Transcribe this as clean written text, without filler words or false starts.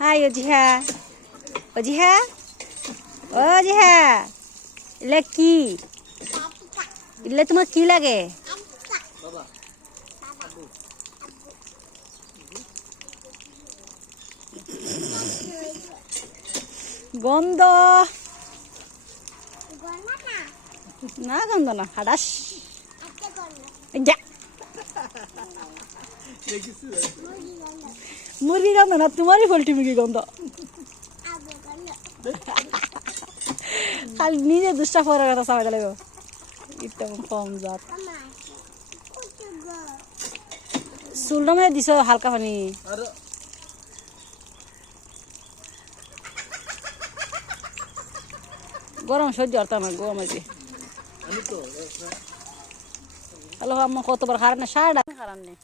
high অজিহা অজিহা অজিহা এলে কি এলে তোমার কি লাগে গন্ধ না গন্ধ না হাডাস যা মুরগি গন্ধ না তোমারই পোল্ট্রি মুরগি গন্ধ খালি নিজে দুষ্টা পরের কথা চাপাই দিলে এটা কম জাত চুলটা মানে দিছ হালকা পানি গরম সহ্য করতে না গরম আছে হ্যালো আমার কতবার হারান না সারাটা হারান নেই